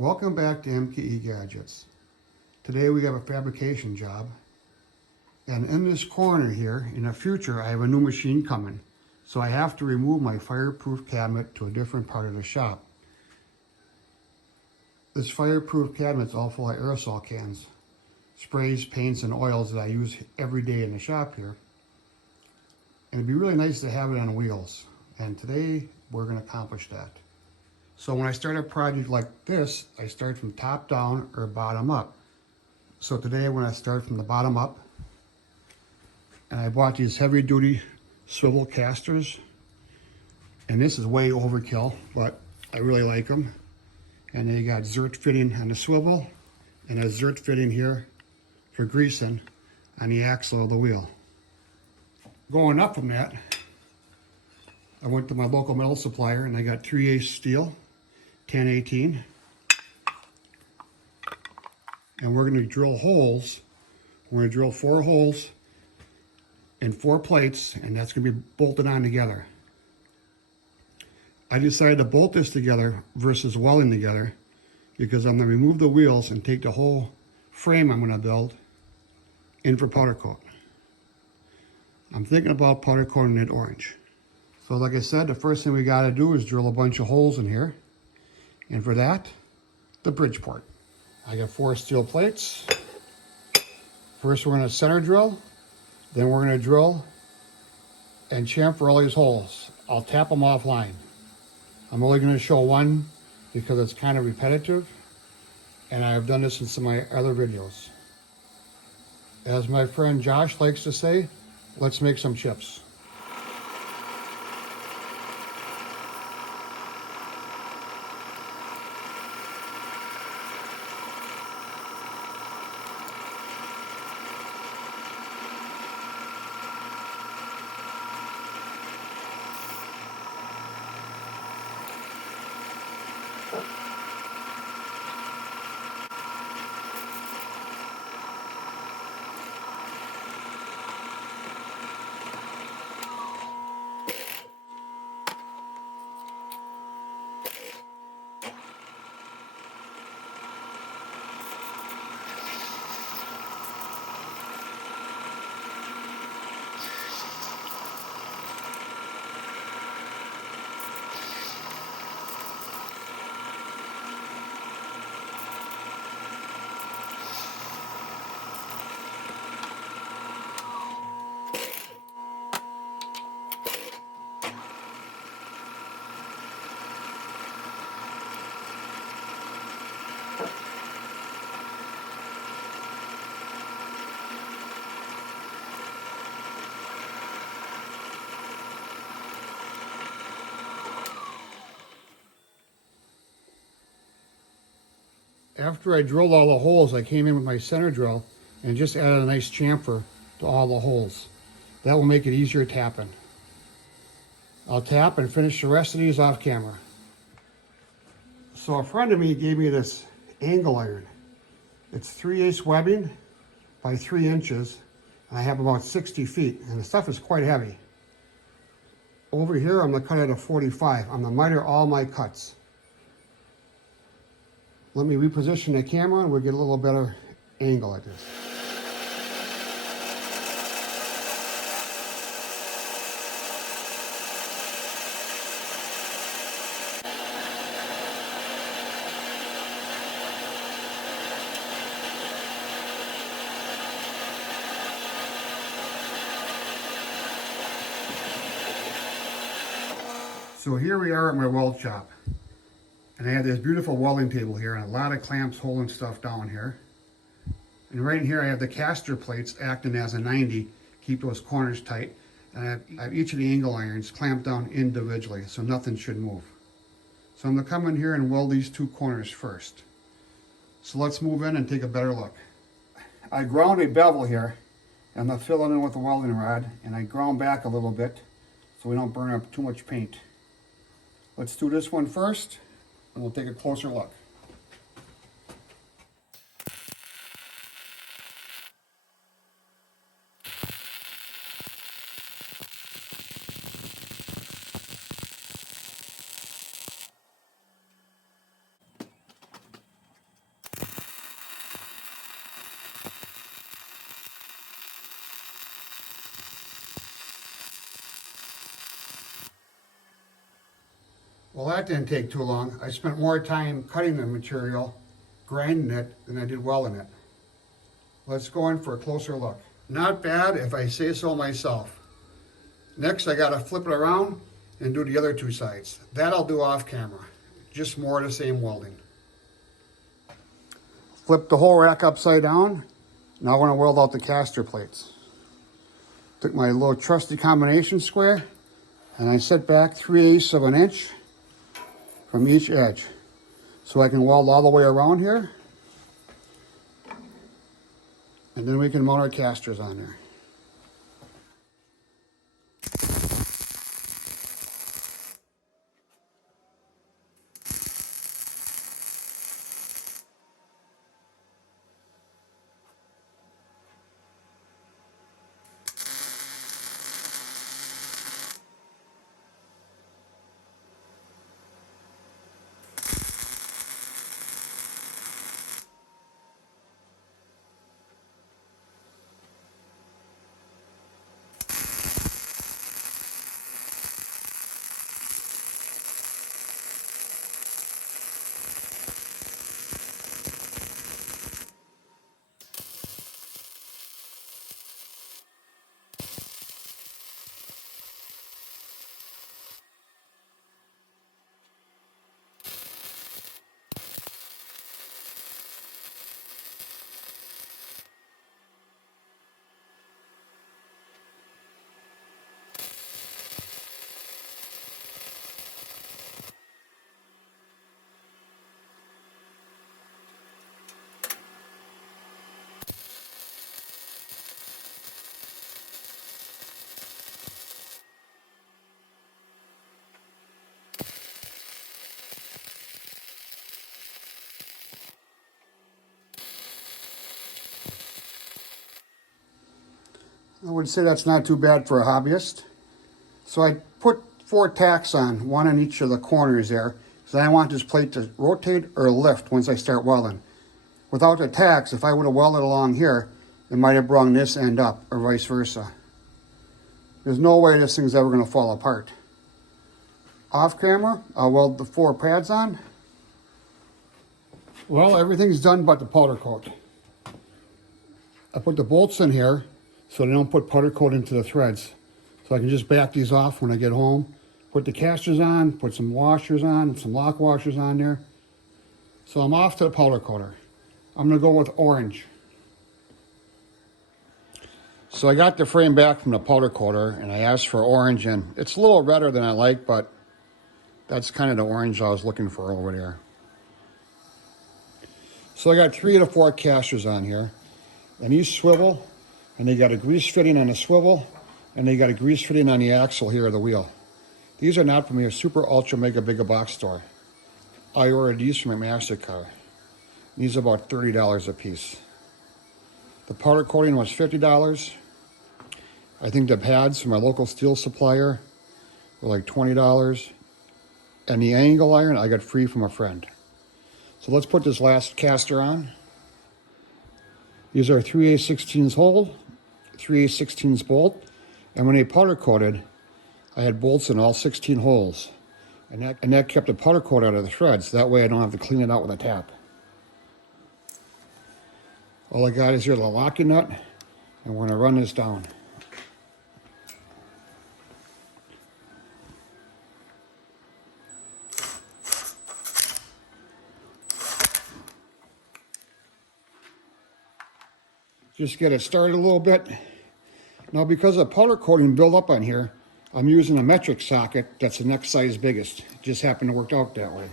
Welcome back to MKE Gadgets. Today we have a fabrication job, and in this corner here, in the future, I have a new machine coming, so I have to remove my fireproof cabinet to a different part of the shop. This fireproof cabinet is all full of aerosol cans, sprays, paints, and oils that I use every day in the shop here. And it'd be really nice to have it on wheels, and today we're going to accomplish that. So when I start a project like this, I start from top down or bottom up. So today I'm going to start from the bottom up. And I bought these heavy duty swivel casters. And this is way overkill, but I really like them. And they got zert fitting on the swivel and a zert fitting here for greasing on the axle of the wheel. Going up from that, I went to my local metal supplier and I got 3/8 steel. 1018, and we're going to drill holes. We're going to drill 4 holes and 4 plates, and that's going to be bolted on together. I decided to bolt this together versus welding together because I'm going to remove the wheels and take the whole frame I'm going to build in for powder coat. I'm thinking about powder coating it orange. So like I said, the first thing we got to do is drill a bunch of holes in here. And for that, the Bridgeport. I got 4 steel plates. First we're going to center drill, then we're going to drill and chamfer all these holes. I'll tap them offline. I'm only going to show one because it's kind of repetitive, and I've done this in some of my other videos. As my friend Josh likes to say, let's make some chips. After I drilled all the holes, I came in with my center drill and just added a nice chamfer to all the holes. That will make it easier tapping. I'll tap and finish the rest of these off camera. So a friend of me gave me this angle iron. It's 3/8 webbing by 3 inches, and I have about 60 feet, and the stuff is quite heavy. Over here, I'm gonna cut at a 45. I'm gonna miter all my cuts. Let me reposition the camera and we'll get a little better angle at this. So here we are at my weld shop. And I have this beautiful welding table here and a lot of clamps holding stuff down here. And right in here I have the caster plates acting as a 90, keep those corners tight. And I have each of the angle irons clamped down individually so nothing should move. So I'm going to come in here and weld these 2 corners first. So let's move in and take a better look. I ground a bevel here and I'm going to fill it in with a welding rod, and I ground back a little bit so we don't burn up too much paint. Let's do this one first, and we'll take a closer look. Well, that didn't take too long. I spent more time cutting the material, grinding it, than I did welding it. Let's go in for a closer look. Not bad if I say so myself. Next, I gotta flip it around and do the other two sides. That I'll do off camera. Just more of the same welding. Flip the whole rack upside down. Now I want to weld out the caster plates. Took my little trusty combination square and I set back 3/8 of an inch from each edge. So I can weld all the way around here. And then we can mount our casters on there. I would say that's not too bad for a hobbyist. So I put 4 tacks on, one on each of the corners there, because I want this plate to rotate or lift once I start welding. Without the tacks, if I would have welded along here, it might have brung this end up, or vice versa. There's no way this thing's ever going to fall apart. Off camera, I'll weld the 4 pads on. Well, everything's done but the powder coat. I put the bolts in here so they don't put powder coat into the threads. So I can just back these off when I get home. Put the casters on, put some washers on, some lock washers on there. So I'm off to the powder coater. I'm gonna go with orange. So I got the frame back from the powder coater and I asked for orange, and it's a little redder than I like, but that's kind of the orange I was looking for over there. So I got 3 of the 4 casters on here, and these swivel, and they got a grease fitting on the swivel, and they got a grease fitting on the axle here of the wheel. These are not from your super ultra mega big box store. I ordered these from a MasterCard. These are about $30 a piece. The powder coating was $50. I think the pads from my local steel supplier were like $20. And the angle iron I got free from a friend. So let's put this last caster on. These are 3/8/16 hole, 3/8/16 bolt, and when they powder coated, I had bolts in all 16 holes, and that kept the powder coat out of the threads. That way I don't have to clean it out with a tap. All I got is here the locking nut, and we're going to run this down. Just get it started a little bit. Now, because the powder coating built up on here, I'm using a metric socket that's the next size biggest. It just happened to work out that way.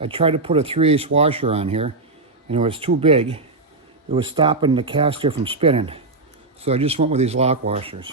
I tried to put a 3/8 washer on here, and it was too big. It was stopping the caster from spinning. So I just went with these lock washers.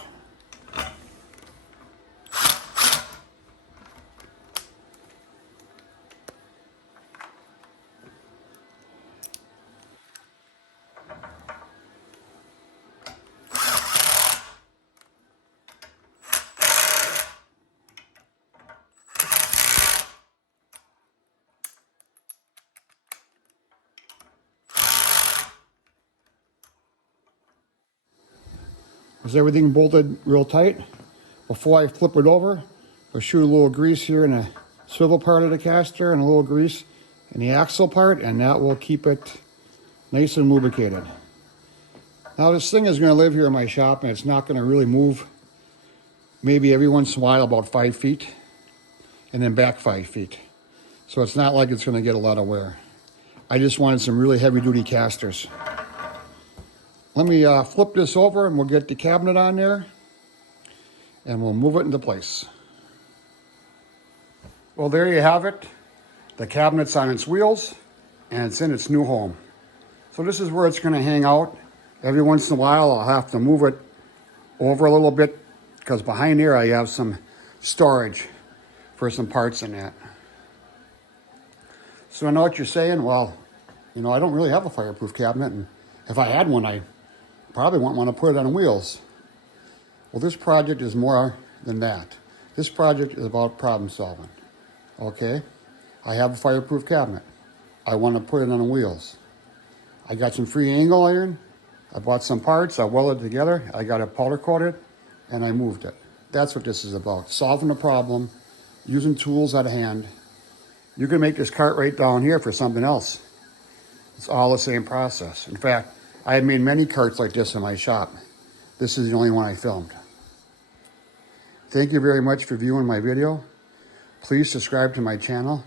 Is everything bolted real tight? Before I flip it over, I'll shoot a little grease here in the swivel part of the caster and a little grease in the axle part, and that will keep it nice and lubricated. Now this thing is going to live here in my shop, and it's not going to really move. Maybe every once in a while about 5 feet, and then back 5 feet. So it's not like it's going to get a lot of wear. I just wanted some really heavy duty casters. Let me flip this over and we'll get the cabinet on there and we'll move it into place. Well, there you have it. The cabinet's on its wheels and it's in its new home. So this is where it's going to hang out. Every once in a while I'll have to move it over a little bit because behind here I have some storage for some parts in that. So I know what you're saying. Well, you know, I don't really have a fireproof cabinet, and if I had one, I probably wouldn't want to put it on wheels. Well, this project is more than that. This project is about problem solving. Okay? I have a fireproof cabinet. I want to put it on wheels. I got some free angle iron. I bought some parts. I welded it together. I got it powder coated, and I moved it. That's what this is about. Solving a problem, using tools at hand. You can make this cart right down here for something else. It's all the same process. In fact, I have made many carts like this in my shop. This is the only one I filmed. Thank you very much for viewing my video. Please subscribe to my channel.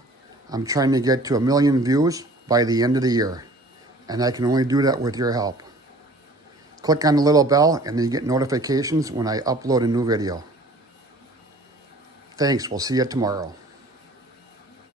I'm trying to get to 1 million views by the end of the year, and I can only do that with your help. Click on the little bell and then you get notifications when I upload a new video. Thanks, we'll see you tomorrow.